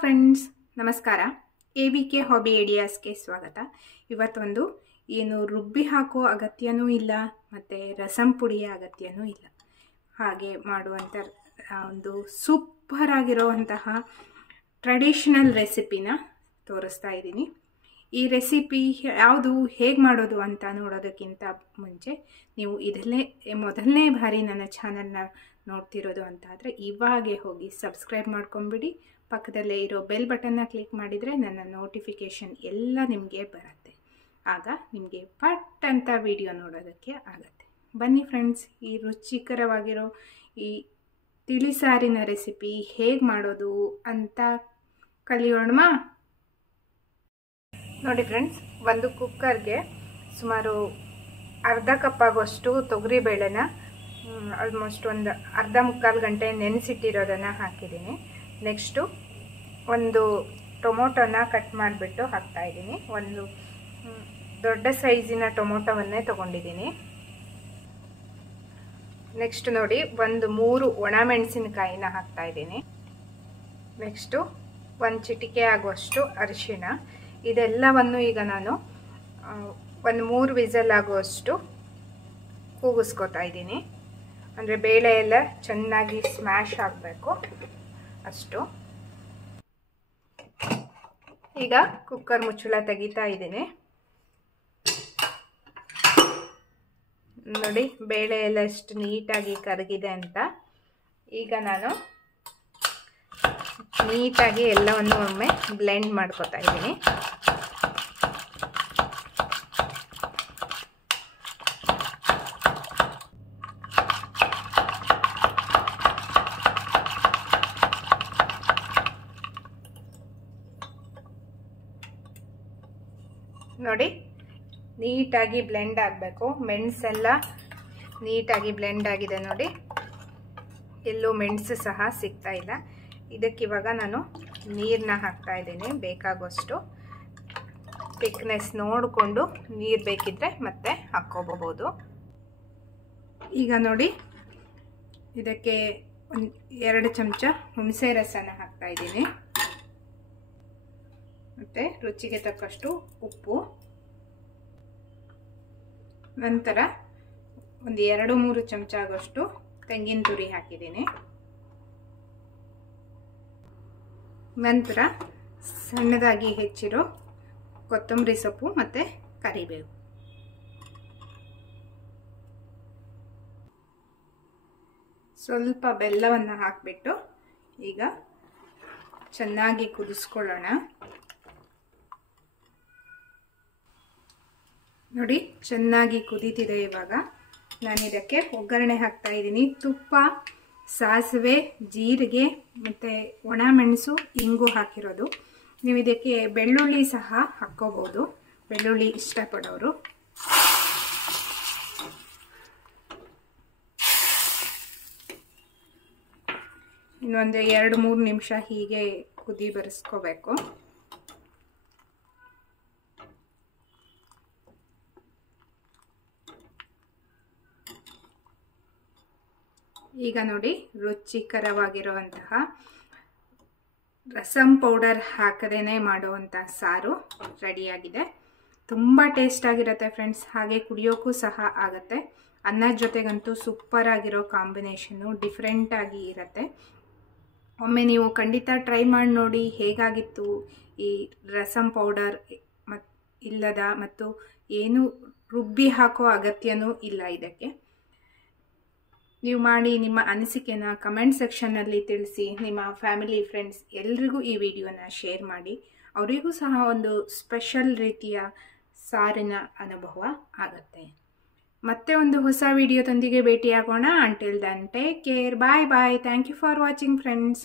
Friends, ನಮಸ್ಕಾರ. ABK hobby ಐಡಿಯಾಸ್ಗೆ ಸ್ವಾಗತ. ಇವತ್ತೊಂದು ಏನು ರುಬ್ಬಿ ಹಾಕೋ ಅಗತ್ಯನೂ ಇಲ್ಲ ಮತ್ತು ರಸಂ ಪುಡಿಯ ಅಗತ್ಯನೂ ಇಲ್ಲ, ಹಾಗೆ ಮಾಡುವಂಥ ಒಂದು ಸೂಪರ್ ಆಗಿರೋವಂತಹ ಟ್ರೆಡಿಷನಲ್ ರೆಸಿಪಿನ ತೋರಿಸ್ತಾ ಇದ್ದೀನಿ. ಈ ರೆಸಿಪಿ ಯಾವುದು, ಹೇಗೆ ಮಾಡೋದು ಅಂತ ನೋಡೋದಕ್ಕಿಂತ ಮುಂಚೆ ನೀವು ಇದರಲ್ಲೇ ಮೊದಲನೇ ಬಾರಿ ನನ್ನ ಚಾನಲ್ನ ನೋಡ್ತಿರೋದು ಅಂತಾದರೆ ಇವಾಗೆ ಹೋಗಿ ಸಬ್ಸ್ಕ್ರೈಬ್ ಮಾಡ್ಕೊಂಬಿಡಿ. ಪಕ್ಕದಲ್ಲೇ ಇರೋ ಬೆಲ್ ಬಟನ್ನ ಕ್ಲಿಕ್ ಮಾಡಿದರೆ ನನ್ನ ನೋಟಿಫಿಕೇಷನ್ ಎಲ್ಲ ನಿಮಗೆ ಬರುತ್ತೆ. ಆಗ ನಿಮಗೆ ಪಟ್ ಅಂತ ವಿಡಿಯೋ ನೋಡೋದಕ್ಕೆ ಆಗುತ್ತೆ. ಬನ್ನಿ ಫ್ರೆಂಡ್ಸ್, ಈ ರುಚಿಕರವಾಗಿರೋ ಈ ತಿಳಿಸಾರಿನ ರೆಸಿಪಿ ಹೇಗೆ ಮಾಡೋದು ಅಂತ ಕಲಿಯೋಣ. ನೋಡಿ ಫ್ರೆಂಡ್ಸ್, ಒಂದು ಕುಕ್ಕರ್ಗೆ ಸುಮಾರು ಅರ್ಧ ಕಪ್ ಆಗೋಷ್ಟು ತೊಗರಿಬೇಳೆನ ಆಲ್ಮೋಸ್ಟ್ ಒಂದು ಅರ್ಧ ಮುಕ್ಕಾಲು ಗಂಟೆ ನೆನೆಸಿಟ್ಟಿರೋದನ್ನು ಹಾಕಿದ್ದೀನಿ. ನೆಕ್ಸ್ಟು ಒಂದು ಟೊಮೊಟೊನ ಕಟ್ ಮಾಡಿಬಿಟ್ಟು ಹಾಕ್ತಾಯಿದ್ದೀನಿ. ಒಂದು ದೊಡ್ಡ ಸೈಜಿನ ಟೊಮೊಟೊವನ್ನೇ ತೊಗೊಂಡಿದ್ದೀನಿ. ನೆಕ್ಸ್ಟ್ ನೋಡಿ, ಒಂದು 3 ಒಣಮೆಣಸಿನಕಾಯಿನ ಹಾಕ್ತಾಯಿದ್ದೀನಿ. ನೆಕ್ಸ್ಟು ಒಂದು ಚಿಟಿಕೆ ಆಗುವಷ್ಟು ಅರಿಶಿಣ. ಇದೆಲ್ಲವನ್ನು ಈಗ ನಾನು ಒಂದು 3 ವಿಸಲ್ ಆಗುವಷ್ಟು ಕೂಗಿಸ್ಕೊತಾ ಇದ್ದೀನಿ. ಅಂದರೆ ಬೇಳೆ ಎಲ್ಲ ಚೆನ್ನಾಗಿ ಸ್ಮ್ಯಾಶ್ ಆಗಬೇಕು ಅಷ್ಟು. ಈಗ ಕುಕ್ಕರ್ ಮುಚ್ಚಳ ತೆಗಿತಾ ಇದ್ದೀನಿ. ನೋಡಿ, ಬೇಳೆ ಎಲ್ಲ ಎಷ್ಟು ನೀಟಾಗಿ ಕರಗಿದೆ ಅಂತ. ಈಗ ನಾನು ನೀಟಾಗಿ ಎಲ್ಲವನ್ನು ಒಮ್ಮೆ ಬ್ಲೆಂಡ್ ಮಾಡ್ಕೊತಾ ಇದ್ದೀನಿ. ನೋಡಿ, ನೀಟಾಗಿ ಬ್ಲೆಂಡ್ ಆಗಬೇಕು. ಮೆಣಸೆಲ್ಲ ನೀಟಾಗಿ ಬ್ಲೆಂಡ್ ಆಗಿದೆ ನೋಡಿ, ಎಲ್ಲೂ ಮೆಣಸು ಸಹ ಸಿಗ್ತಾ ಇಲ್ಲ. ಇದಕ್ಕಿವಾಗ ನಾನು ನೀರನ್ನ ಹಾಕ್ತಾ ಇದ್ದೀನಿ. ಬೇಕಾಗುವಷ್ಟು ಥಿಕ್ನೆಸ್ ನೋಡಿಕೊಂಡು ನೀರು ಬೇಕಿದ್ರೆ ಮತ್ತೆ ಹಾಕ್ಕೋಬಹುದು. ಈಗ ನೋಡಿ, ಇದಕ್ಕೆ ಒಂದು 2 ಚಮಚ ಹುಣಸೆ ರಸನ ಹಾಕ್ತಾ ಇದ್ದೀನಿ. ಮತ್ತು ರುಚಿಗೆ ತಕ್ಕಷ್ಟು ಉಪ್ಪು. ನಂತರ ಒಂದು 2-3 ಚಮಚ ಆಗೋಷ್ಟು ತೆಂಗಿನ ತುರಿ ಹಾಕಿದ್ದೀನಿ. ನಂತರ ಸಣ್ಣದಾಗಿ ಹೆಚ್ಚಿರೋ ಕೊತ್ತಂಬರಿ ಸೊಪ್ಪು ಮತ್ತು ಕರಿಬೇವು. ಸ್ವಲ್ಪ ಬೆಲ್ಲವನ್ನು ಹಾಕಿಬಿಟ್ಟು ಈಗ ಚೆನ್ನಾಗಿ ಕುದಿಸ್ಕೊಳ್ಳೋಣ. ನೋಡಿ, ಚೆನ್ನಾಗಿ ಕುದೀತಿದೆ. ಇವಾಗ ನಾನು ಇದಕ್ಕೆ ಒಗ್ಗರಣೆ ಹಾಕ್ತಾ ಇದ್ದೀನಿ. ತುಪ್ಪ, ಸಾಸಿವೆ, ಜೀರಿಗೆ ಮತ್ತು ಒಣಮೆಣಸು, ಇಂಗು ಹಾಕಿರೋದು. ನೀವು ಇದಕ್ಕೆ ಬೆಳ್ಳುಳ್ಳಿ ಸಹ ಹಾಕ್ಕೋಬೋದು, ಬೆಳ್ಳುಳ್ಳಿ ಇಷ್ಟಪಡೋರು. ಇನ್ನೊಂದು 2-3 ನಿಮಿಷ ಹೀಗೆ ಕುದಿ ಬರಿಸ್ಕೋಬೇಕು. ಈಗ ನೋಡಿ, ರುಚಿಕರವಾಗಿರುವಂತಹ ರಸಂ ಪೌಡರ್ ಹಾಕದೇನೆ ಮಾಡುವಂಥ ಸಾರು ರೆಡಿಯಾಗಿದೆ. ತುಂಬ ಟೇಸ್ಟ್ ಆಗಿರುತ್ತೆ ಫ್ರೆಂಡ್ಸ್, ಹಾಗೆ ಕುಡಿಯೋಕ್ಕೂ ಸಹ ಆಗುತ್ತೆ. ಅನ್ನದ ಜೊತೆಗಂತೂ ಸೂಪರ್ ಆಗಿರೋ ಕಾಂಬಿನೇಷನ್ನು, ಡಿಫ್ರೆಂಟಾಗಿ ಇರುತ್ತೆ. ಒಮ್ಮೆ ನೀವು ಖಂಡಿತ ಟ್ರೈ ಮಾಡಿ ನೋಡಿ ಹೇಗಾಗಿತ್ತು. ಈ ರಸಂ ಪೌಡರ್ ಇಲ್ಲದ ಮತ್ತು ಏನು ರುಬ್ಬಿ ಹಾಕೋ ಅಗತ್ಯನೂ ಇಲ್ಲ ಇದಕ್ಕೆ. ನೀವು ಮಾಡಿ ನಿಮ್ಮ ಅನಿಸಿಕೆನ ಕಮೆಂಟ್ ಸೆಕ್ಷನ್ನಲ್ಲಿ ತಿಳಿಸಿ. ನಿಮ್ಮ ಫ್ಯಾಮಿಲಿ, ಫ್ರೆಂಡ್ಸ್ ಎಲ್ರಿಗೂ ಈ ವಿಡಿಯೋನ ಶೇರ್ ಮಾಡಿ. ಅವರಿಗೂ ಸಹ ಒಂದು ಸ್ಪೆಷಲ್ ರೀತಿಯ ಸಾರಿನ ಅನುಭವ ಆಗುತ್ತೆ. ಮತ್ತೆ ಒಂದು ಹೊಸ ವಿಡಿಯೋದೊಂದಿಗೆ ಭೇಟಿಯಾಗೋಣ. Until then take care, bye bye. Thank you for watching friends.